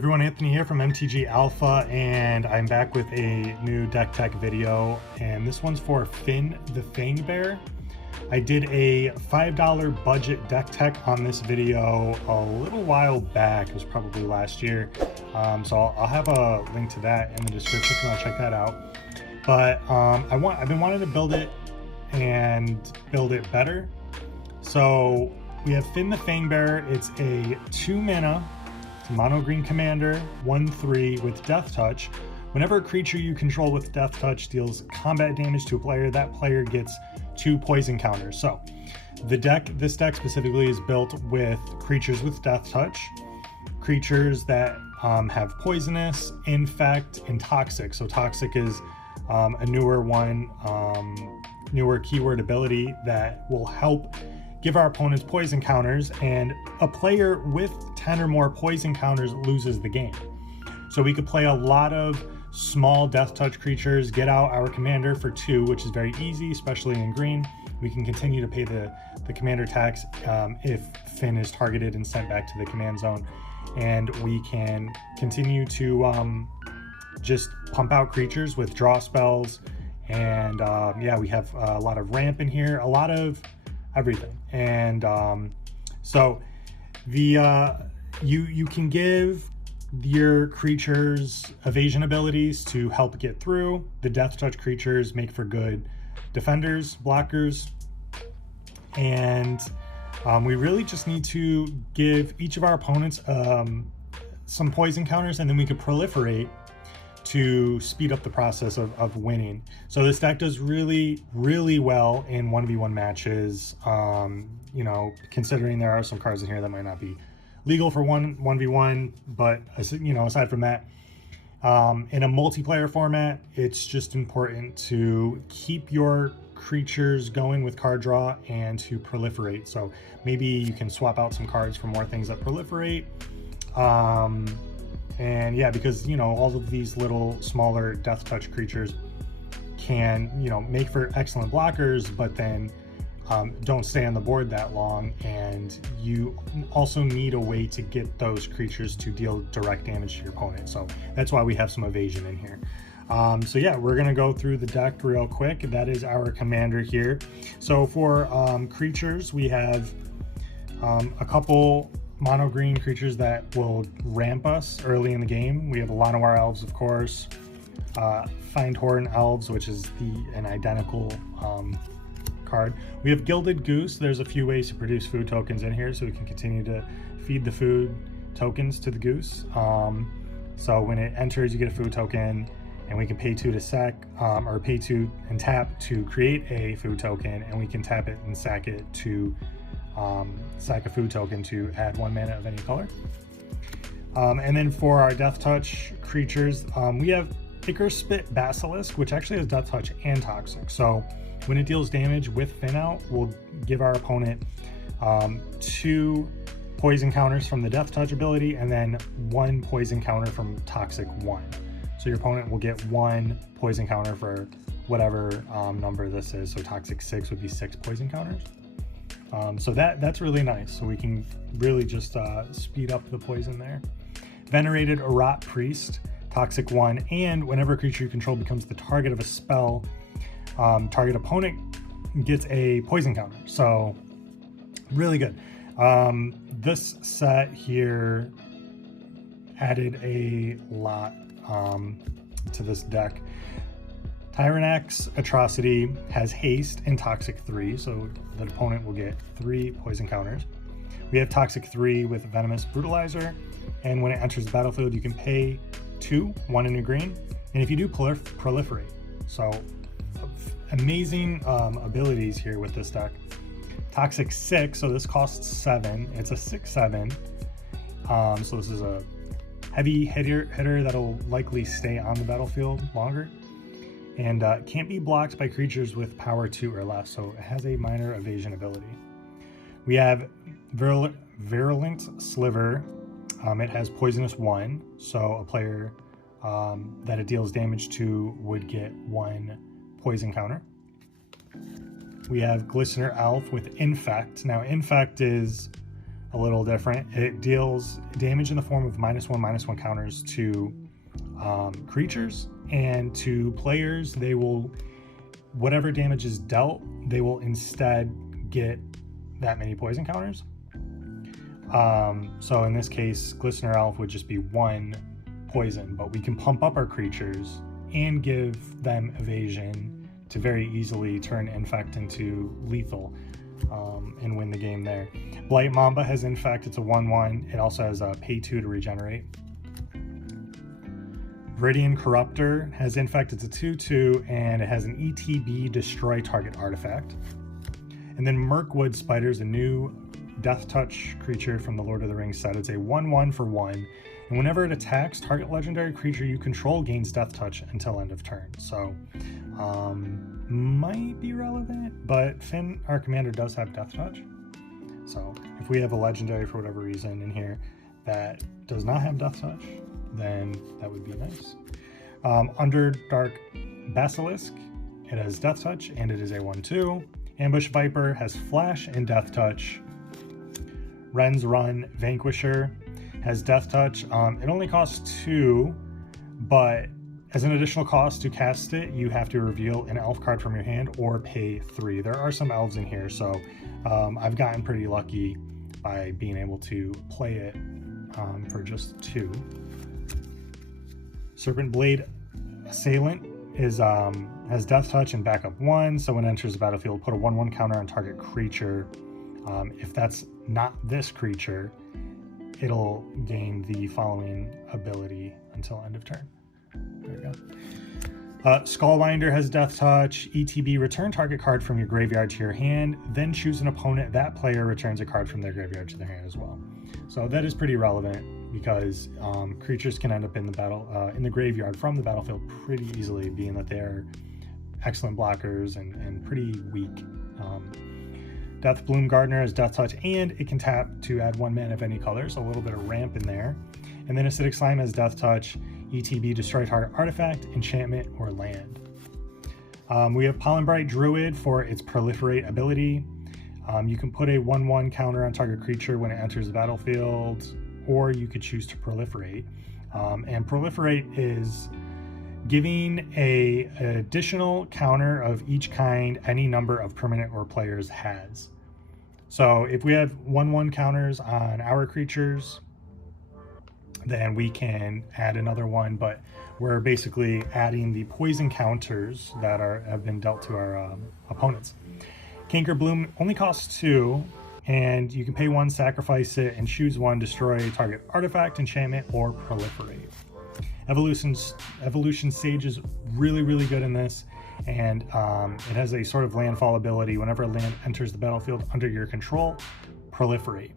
Everyone, Anthony here from MTG Alpha, and I'm back with a new deck tech video, and this one's for Fynn the Fangbearer. I did a $5 budget deck tech on this video a little while back. It was probably last year, so I'll have a link to that in the description if you want to check that out. But I've been wanting to build it and build it better. So we have Fynn the Fangbearer. It's a 2-mana mono green commander, 1/3 with Death Touch. Whenever a creature you control with Death Touch deals combat damage to a player, that player gets 2 poison counters. So this deck specifically is built with creatures with Death Touch, creatures that have poisonous, infect, and toxic. So toxic is a newer one, newer keyword ability that will help give our opponents poison counters, and a player with 10 or more poison counters loses the game. So we could play a lot of small Death Touch creatures, get out our commander for 2, which is very easy, especially in green. We can continue to pay the commander tax if Fynn is targeted and sent back to the command zone. And we can continue to just pump out creatures with draw spells. And yeah, we have a lot of ramp in here, a lot of everything. And so the you can give your creatures evasion abilities to help get through. The Death Touch creatures make for good defenders, blockers, and we really just need to give each of our opponents some poison counters, and then we could proliferate to speed up the process of winning. So this deck does really well in 1v1 matches, you know, considering there are some cards in here that might not be legal for 1v1, but you know, aside from that, in a multiplayer format, it's just important to keep your creatures going with card draw and to proliferate. So maybe you can swap out some cards for more things that proliferate. And yeah, because, you know, all of these little smaller Death Touch creatures can, you know, make for excellent blockers, but then don't stay on the board that long. And you also need a way to get those creatures to deal direct damage to your opponent. So that's why we have some evasion in here. So yeah, we're going to go through the deck real quick. That is our commander here. So for creatures, we have a couple mono green creatures that will ramp us early in the game. We have Llanowar Elves, of course, Findhorn Elves, which is an identical card. We have Gilded Goose. There's a few ways to produce food tokens in here, so we can continue to feed the food tokens to the goose. So when it enters, you get a food token, and we can pay 2 to sack, or pay 2 and tap to create a food token, and we can tap it and sack it to sack a food token to add 1 mana of any color. And then for our Death Touch creatures, we have Ichorspit Basilisk, which actually has Death Touch and Toxic. So when it deals damage with Fynn out, we'll give our opponent 2 poison counters from the Death Touch ability, and then 1 poison counter from Toxic 1. So your opponent will get 1 poison counter for whatever number this is. So Toxic 6 would be 6 poison counters. So that's really nice. So we can really just speed up the poison there. Venerated Rot Priest, Toxic 1, and whenever a creature you control becomes the target of a spell, target opponent gets a poison counter. So really good. This set here added a lot to this deck. Tyrannax Atrocity has haste and Toxic 3, so the opponent will get 3 poison counters. We have Toxic 3 with Venomous Brutalizer, and when it enters the battlefield, you can pay 2, 1 in your green, and if you do, proliferate. So amazing abilities here with this deck. Toxic 6, so this costs 7. It's a 6/7, so this is a heavy hitter that'll likely stay on the battlefield longer. And can't be blocked by creatures with power 2 or less, so it has a minor evasion ability. We have Virulent Sliver. It has Poisonous 1, so a player that it deals damage to would get 1 poison counter. We have Glistener Elf with Infect. Now, Infect is a little different. It deals damage in the form of -1/-1 counters to creatures, and to players they will, whatever damage is dealt, they will instead get that many poison counters. So in this case, Glistener Elf would just be 1 poison, but we can pump up our creatures and give them evasion to very easily turn Infect into lethal and win the game there. Blight Mamba has Infect, it's a 1/1. It also has a pay 2 to regenerate. Viridian Corruptor has Infect, it's a 2/2, and it has an ETB, destroy target artifact. And then Mirkwood Spider is a new Death Touch creature from the Lord of the Rings set. It's a 1/1 for 1, and whenever it attacks, target legendary creature you control gains Death Touch until end of turn. So, might be relevant, but Fynn, our commander, does have Death Touch. So, if we have a legendary for whatever reason in here that does not have Death Touch, then that would be nice. Underdark Basilisk, it has Death Touch, and it is a 1/2. Ambush Viper has Flash and Death Touch. Ren's Run Vanquisher has Death Touch. It only costs 2, but as an additional cost to cast it, you have to reveal an elf card from your hand or pay 3. There are some elves in here, so I've gotten pretty lucky by being able to play it for just 2. Serpent Blade Assailant is has Death Touch and backup 1, so when it enters the battlefield, put a 1/1 counter on target creature. If that's not this creature, it'll gain the following ability until end of turn. There we go. Skullbinder has Death Touch. ETB, return target card from your graveyard to your hand, then choose an opponent. That player returns a card from their graveyard to their hand as well. So that is pretty relevant because creatures can end up in the battle in the graveyard from the battlefield pretty easily, being that they're excellent blockers and pretty weak. Deathbloom Gardener has Death Touch, and it can tap to add 1 mana of any color, so a little bit of ramp in there. And then Acidic Slime has Death Touch, ETB, destroy target artifact, enchantment, or land. We have Pollenbright Druid for its proliferate ability. You can put a 1/1 counter on target creature when it enters the battlefield, or you could choose to proliferate. And proliferate is giving an additional counter of each kind any number of permanent or players has. So if we have 1/1 counters on our creatures, then we can add another one, but we're basically adding the poison counters that have been dealt to our opponents. Cankerbloom only costs 2, and you can pay 1, sacrifice it, and choose 1, destroy target artifact, enchantment, or proliferate. Evolution Sage is really, really good in this, and it has a sort of landfall ability. Whenever a land enters the battlefield under your control, proliferate.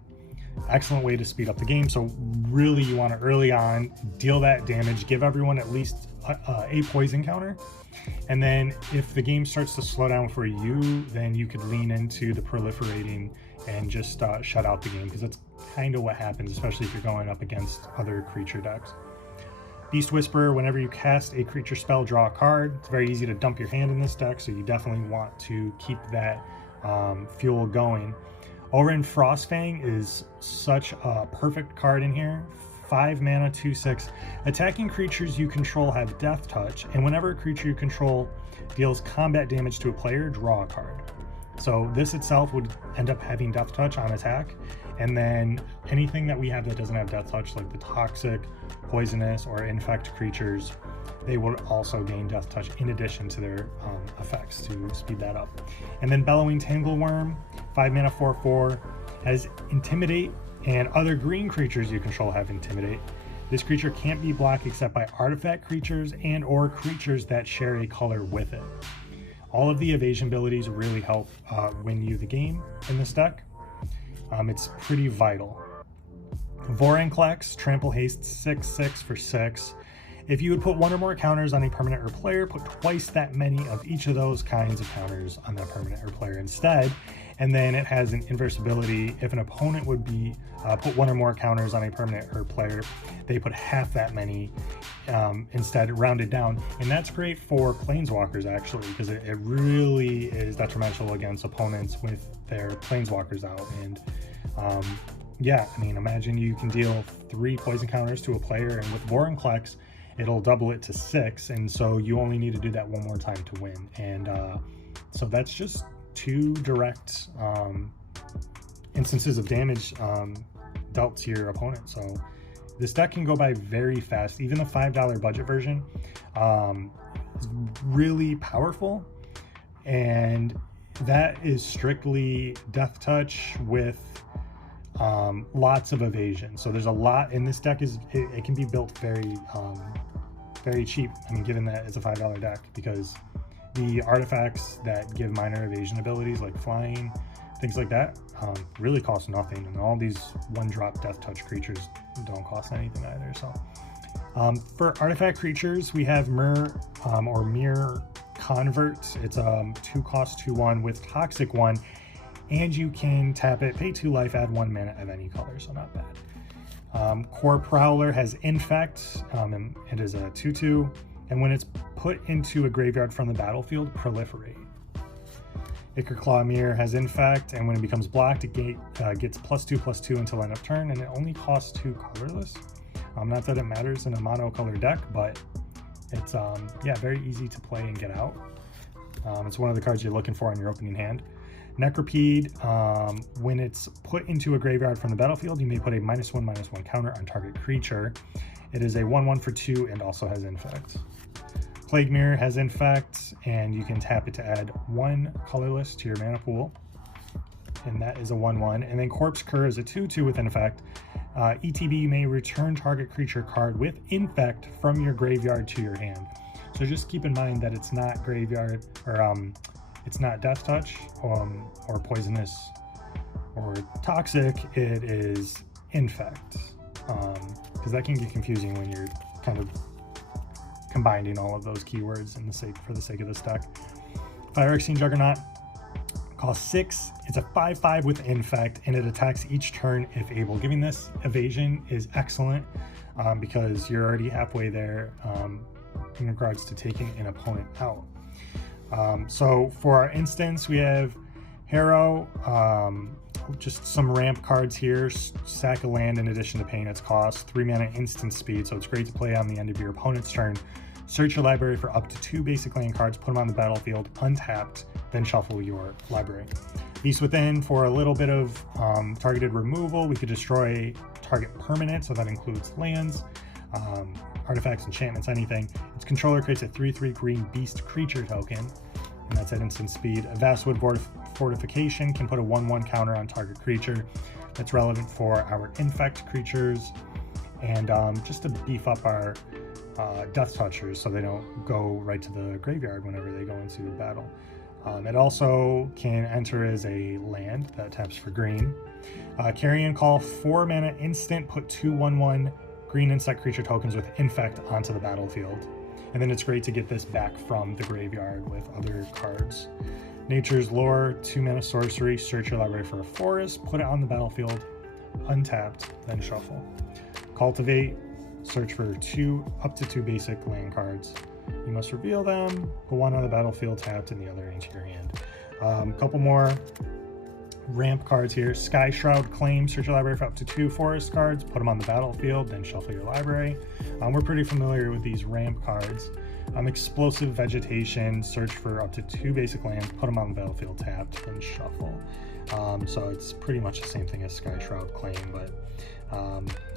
Excellent way to speed up the game. So really, you want to early on deal that damage, give everyone at least a poison counter, and then if the game starts to slow down for you, then you could lean into the proliferating and just shut out the game, because that's kind of what happens, especially if you're going up against other creature decks. Beast Whisperer, whenever you cast a creature spell, draw a card. It's very easy to dump your hand in this deck, so you definitely want to keep that fuel going. Orin Frostfang is such a perfect card in here. 5 mana, 2/6. Attacking creatures you control have Death Touch, and whenever a creature you control deals combat damage to a player, draw a card. So this itself would end up having Death Touch on attack, and then anything that we have that doesn't have Death Touch, like the toxic, poisonous, or infect creatures, they will also gain Death Touch in addition to their effects to speed that up. And then Bellowing Tangleworm, 5 mana, 4/4, has Intimidate, and other green creatures you control have Intimidate. This creature can't be blocked except by artifact creatures and or creatures that share a color with it. All of the evasion abilities really help win you the game in this deck. It's pretty vital. Vorinclex, Trample Haste, 6/6 for 6. If you would put 1 or more counters on a permanent or player, put twice that many of each of those kinds of counters on that permanent or player instead. And then it has an inverse-ability. If an opponent would be put 1 or more counters on a permanent or player, they put half that many instead, rounded down. And that's great for planeswalkers, actually, because it really is detrimental against opponents with their planeswalkers out. And yeah, I mean, imagine you can deal 3 poison counters to a player, and with Vorinclex, it'll double it to 6, and so you only need to do that one more time to win. And so that's just 2 direct instances of damage dealt to your opponent. So this deck can go by very fast. Even the $5 budget version is really powerful, and that is strictly Death Touch with lots of evasion. So there's a lot in this deck. It can be built very very cheap. I mean, given that it's a $5 deck, because the artifacts that give minor evasion abilities like flying, things like that, really cost nothing, and all these 1-drop Death Touch creatures don't cost anything either. So for artifact creatures, we have Mirror Convert. It's 2 cost 2/1 with Toxic 1, and you can tap it, pay 2 life, add 1 mana of any color, so not bad. Core Prowler has Infect, and it is a 2/2, and when it's put into a graveyard from the battlefield, proliferate. Ichor Mirror has Infect, and when it becomes blocked, it gets +2/+2 until end of turn, and it only costs 2 colorless. Not that it matters in a mono-color deck, but it's yeah, very easy to play and get out. It's one of the cards you're looking for in your opening hand. Necropede, when it's put into a graveyard from the battlefield, you may put a -1/-1 counter on target creature. It is a 1/1 for 2 and also has Infect. Plague Mirror has Infect, and you can tap it to add 1 colorless to your mana pool, and that is a 1/1. And then Corpse Cur is a 2/2 with Infect. ETB, you may return target creature card with Infect from your graveyard to your hand. So just keep in mind that it's not graveyard, or it's not Death Touch or Poisonous or Toxic. It is Infect, because that can get confusing when you're kind of combining all of those keywords for the sake of this deck. Phyrexian Juggernaut costs 6. It's a 5/5 with Infect, and it attacks each turn if able. Giving this evasion is excellent, because you're already halfway there in regards to taking an opponent out. So for our instance, we have Harrow, just some ramp cards here. Sack a land in addition to paying its cost. 3 mana instant speed, so it's great to play on the end of your opponent's turn. Search your library for up to 2 basic land cards, put them on the battlefield untapped, then shuffle your library. Beast Within, for a little bit of targeted removal, we could destroy target permanent, so that includes lands, artifacts, enchantments, anything. Its controller creates a 3/3 green beast creature token, and that's at instant speed. A Vastwood Fortification can put a 1/1 counter on target creature. That's relevant for our Infect creatures, and just to beef up our Death Touchers so they don't go right to the graveyard whenever they go into battle. It also can enter as a land that taps for green. Carrion Call, 4 mana instant, put 2 1/1 green insect creature tokens with Infect onto the battlefield. And then it's great to get this back from the graveyard with other cards. Nature's Lore, 2 mana sorcery, search your library for a forest, put it on the battlefield, untapped, then shuffle. Cultivate, search for up to 2 basic land cards. You must reveal them, put 1 on the battlefield tapped and the other into your hand. A couple more ramp cards here. Sky Shroud Claim, search your library for up to 2 forest cards, put them on the battlefield, then shuffle your library. We're pretty familiar with these ramp cards. Explosive Vegetation, search for up to 2 basic lands, put them on the battlefield tapped, then shuffle. So it's pretty much the same thing as Sky Shroud Claim, but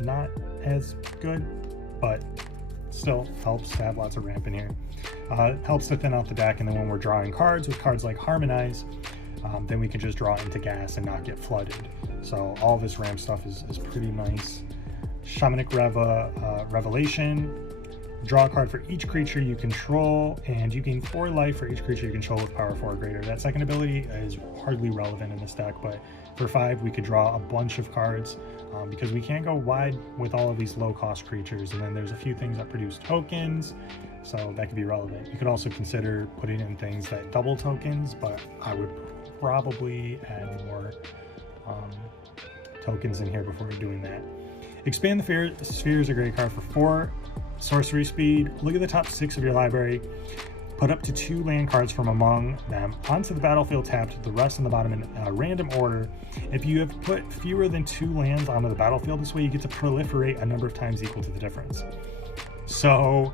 not as good, but still helps to have lots of ramp in here. It helps to thin out the deck, and then when we're drawing cards with cards like Harmonize, then we can just draw into gas and not get flooded. So all this ramp stuff is pretty nice. Shamanic Revelation, draw a card for each creature you control, and you gain 4 life for each creature you control with power 4 or greater. That second ability is hardly relevant in this deck, but for 5 we could draw a bunch of cards, because we can't go wide with all of these low cost creatures. And then there's a few things that produce tokens, so that could be relevant. You could also consider putting in things that double tokens, but I would probably add more tokens in here before doing that. Expand the Sphere is a great card for 4 sorcery speed. Look at the top 6 of your library. Put up to 2 land cards from among them onto the battlefield tapped, the rest on the bottom in a random order. If you have put fewer than 2 lands onto the battlefield this way, you get to proliferate a number of times equal to the difference. So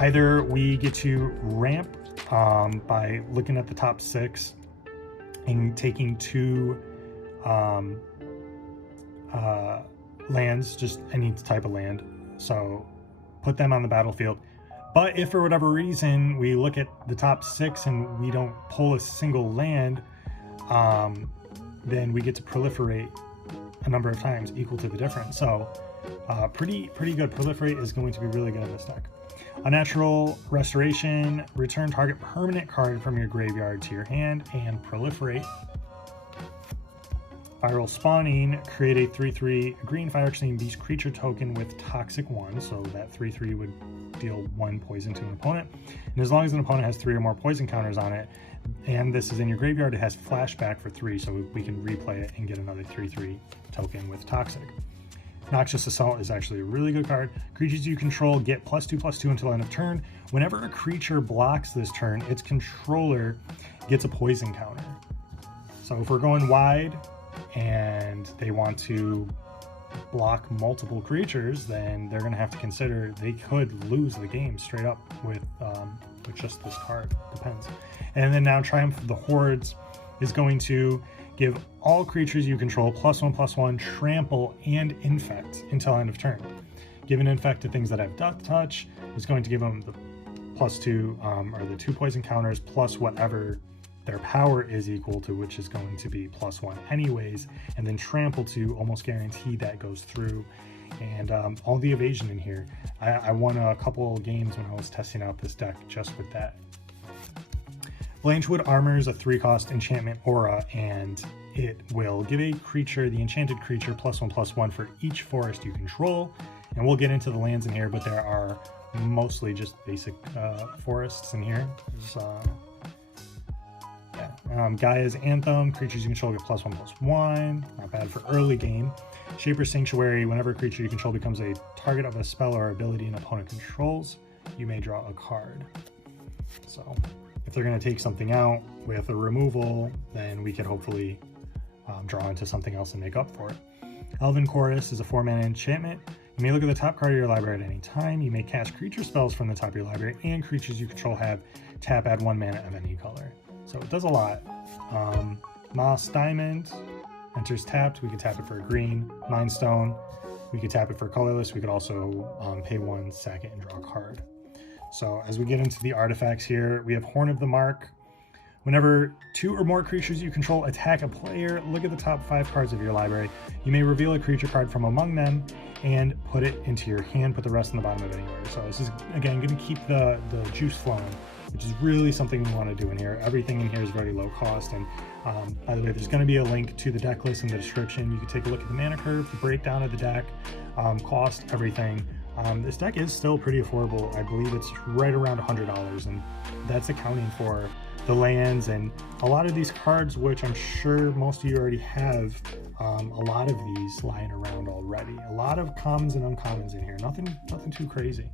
either we get to ramp by looking at the top 6 and taking 2 lands, just any type of land. So put them on the battlefield. But if for whatever reason we look at the top 6 and we don't pull a single land, then we get to proliferate a number of times equal to the difference. So pretty good. Proliferate is going to be really good in this deck. Unnatural Restoration, return target permanent card from your graveyard to your hand and proliferate. Viral Spawning, create a 3/3 green fire extinct beast creature token with toxic 1, so that 3/3 would deal 1 poison to an opponent. And as long as an opponent has 3 or more poison counters on it, and this is in your graveyard, it has flashback for 3, so we can replay it and get another 3/3 token with toxic. Noxious Assault is actually a really good card. Creatures you control get +2/+2 until end of turn. Whenever a creature blocks this turn, its controller gets a poison counter. So if we're going wide and they want to block multiple creatures, then they're going to have to consider they could lose the game straight up with just this card. Depends. And then now Triumph of the Hordes is going to give all creatures you control +1/+1 trample and infect until end of turn. Give an infect to things that have death touch is going to give them the +2 or the 2 poison counters plus whatever their power is equal to, which is going to be +1 anyways, and then trample to almost guarantee that goes through. And all the evasion in here. I won a couple games when I was testing out this deck just with that. Blanchwood Armor is a 3-cost enchantment aura, and it will give a creature, the enchanted creature, +1/+1 for each forest you control. And we'll get into the lands in here, but there are mostly just basic forests in here. Gaia's Anthem, creatures you control get +1/+1, not bad for early game. Shaper's Sanctuary, whenever a creature you control becomes a target of a spell or ability an opponent controls, you may draw a card. So if they're going to take something out with a removal, then we could hopefully draw into something else and make up for it. Elven Chorus is a 4-mana enchantment. You may look at the top card of your library at any time. You may cast creature spells from the top of your library, and creatures you control have tap, add 1 mana of any color. So it does a lot. Moss Diamond enters tapped. We could tap it for a green. Mind Stone, we could tap it for colorless. We could also pay 1, sack it, and draw a card. So as we get into the artifacts here, we have Horn of the Mark. Whenever 2 or more creatures you control attack a player, look at the top 5 cards of your library. You may reveal a creature card from among them and put it into your hand, put the rest in the bottom of any order. So this is, again, going to keep the juice flowing, which is really something we want to do in here. Everything in here is very low cost. And by the way, there's going to be a link to the deck list in the description. You can take a look at the mana curve, the breakdown of the deck, cost, everything. This deck is still pretty affordable. I believe it's right around $100, and that's accounting for the lands and a lot of these cards, which I'm sure most of you already have. A lot of these lying around already. A lot of commons and uncommons in here. Nothing too crazy.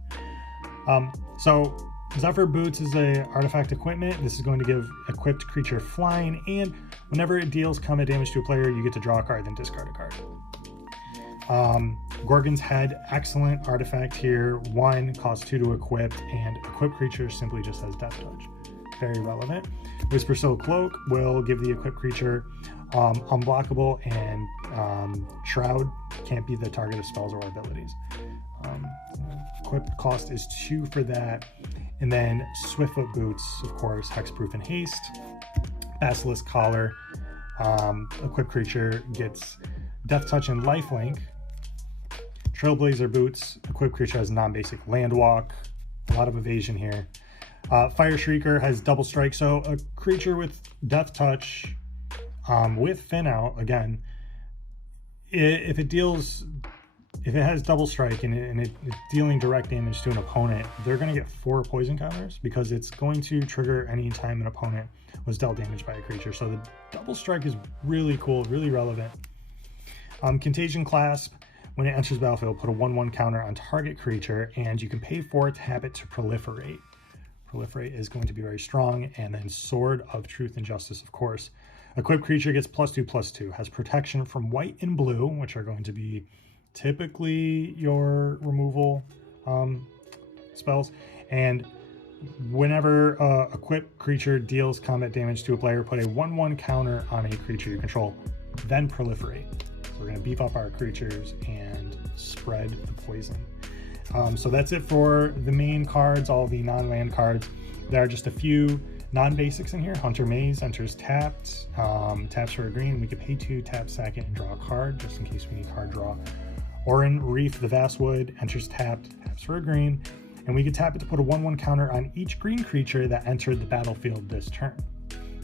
So Zephyr Boots is a artifact equipment. This is going to give equipped creature flying, and whenever it deals combat damage to a player, you get to draw a card, then discard a card. Gorgon's Head, excellent artifact here. 1, costs 2 to equip, and equipped creature simply just has death touch. Very relevant. Whisper Soul Cloak will give the equipped creature unblockable, and Shroud can't be the target of spells or abilities. Equipped cost is 2 for that. And then Swiftfoot Boots, of course, hexproof and haste. Basilisk Collar, equipped creature gets death touch and lifelink. Trailblazer Boots, equipped creature has non-basic land walk. A lot of evasion here. Fire Shrieker has double strike, so a creature with death touch with Fynn out, again, if it has double strike and it's dealing direct damage to an opponent, they're going to get 4 poison counters because it's going to trigger any time an opponent was dealt damage by a creature. So the double strike is really cool, really relevant. Contagion Clasp, when it enters the battlefield, put a 1/1 counter on target creature, and you can pay 4 to have it to proliferate. Proliferate is going to be very strong. And then Sword of Truth and Justice, of course. Equipped creature gets +2/+2, has protection from white and blue, which are going to be typically your removal spells. And whenever equipped creature deals combat damage to a player, put a 1/1 counter on a creature you control, then proliferate. So we're going to beef up our creatures and spread the poison. So that's it for the main cards, all the non-land cards. There are just a few non-basics in here. Hunter Maze enters tapped, taps for a green. We could pay 2, tap, sack it, and draw a card, just in case we need card draw. Orin Reef the Vastwood enters tapped, taps for a green, and we could tap it to put a 1/1 counter on each green creature that entered the battlefield this turn.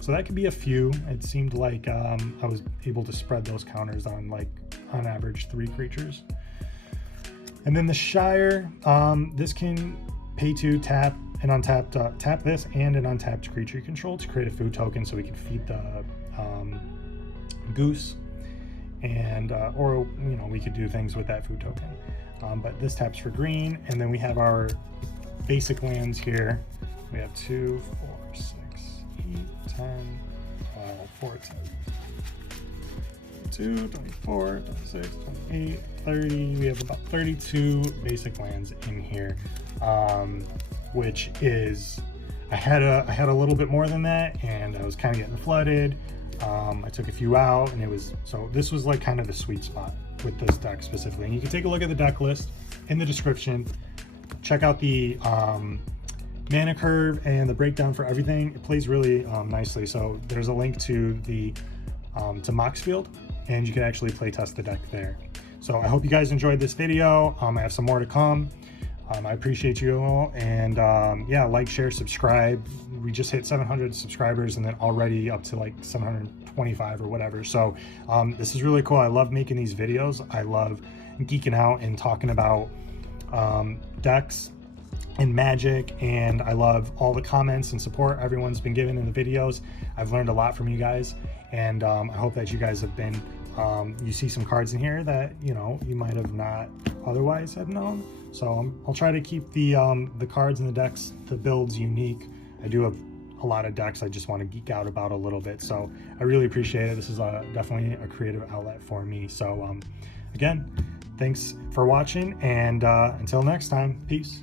So that could be a few. It seemed like I was able to spread those counters on, like, on average 3 creatures. And then the Shire, this can pay 2, tap an untapped, tap this and an untapped creature you control to create a food token, so we can feed the goose, and or we could do things with that food token. But this taps for green, and then we have our basic lands here. We have 2, 4, 6, 8, 10, 12, 14. 2, 24, 26, 28, 30. We have about 32 basic lands in here, which is, I had a little bit more than that, and I was kind of getting flooded. I took a few out, and this was like kind of the sweet spot with this deck specifically. And you can take a look at the deck list in the description. Check out the mana curve and the breakdown for everything. It plays really nicely. So there's a link to the to Moxfield, and you can actually play test the deck there. So I hope you guys enjoyed this video. I have some more to come. I appreciate you all, and yeah, like, share, subscribe. We just hit 700 subscribers, and then already up to like 725 or whatever. So this is really cool. I love making these videos. I love geeking out and talking about decks and Magic, and I love all the comments and support everyone's been giving in the videos. I've learned a lot from you guys, and I hope that you guys have been you see some cards in here that you might have not otherwise have known. So I'll try to keep the cards and the decks, the builds, unique. I do have a lot of decks I just want to geek out about a little bit, so I really appreciate it. This is definitely a creative outlet for me. So again, thanks for watching, and until next time, peace.